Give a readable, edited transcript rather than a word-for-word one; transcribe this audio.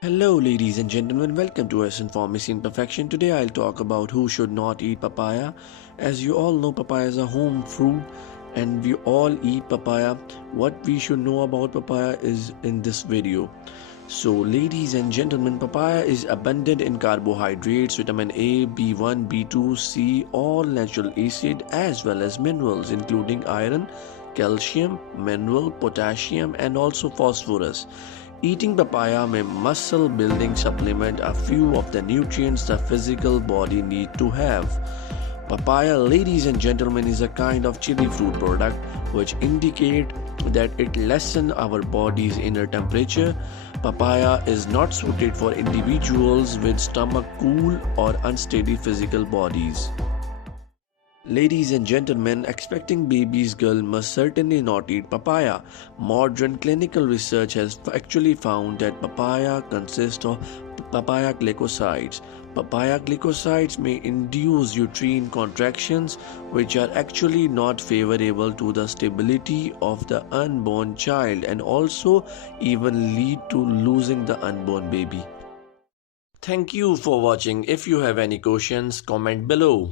Hello, ladies and gentlemen, welcome to us in Pharmacy Imperfection. Today I'll talk about who should not eat papaya. As you all know, papaya is a home fruit and we all eat papaya. What we should know about papaya is in this video. So, ladies and gentlemen, papaya is abundant in carbohydrates, vitamin A, B1, B2, C, all natural acid as well as minerals including iron, calcium, mineral, potassium and also phosphorus. Eating papaya may muscle building supplement a few of the nutrients the physical body need to have. Papaya, ladies and gentlemen, is a kind of chili fruit product which indicate that it lessens our body's inner temperature. Papaya is not suited for individuals with stomach cool or unsteady physical bodies. Ladies and gentlemen, expecting babies girl must certainly not eat papaya. Modern clinical research has actually found that papaya consists of papaya glycosides. Papaya glycosides may induce uterine contractions which are actually not favorable to the stability of the unborn child and also even lead to losing the unborn baby. Thank you for watching. If you have any questions, comment below.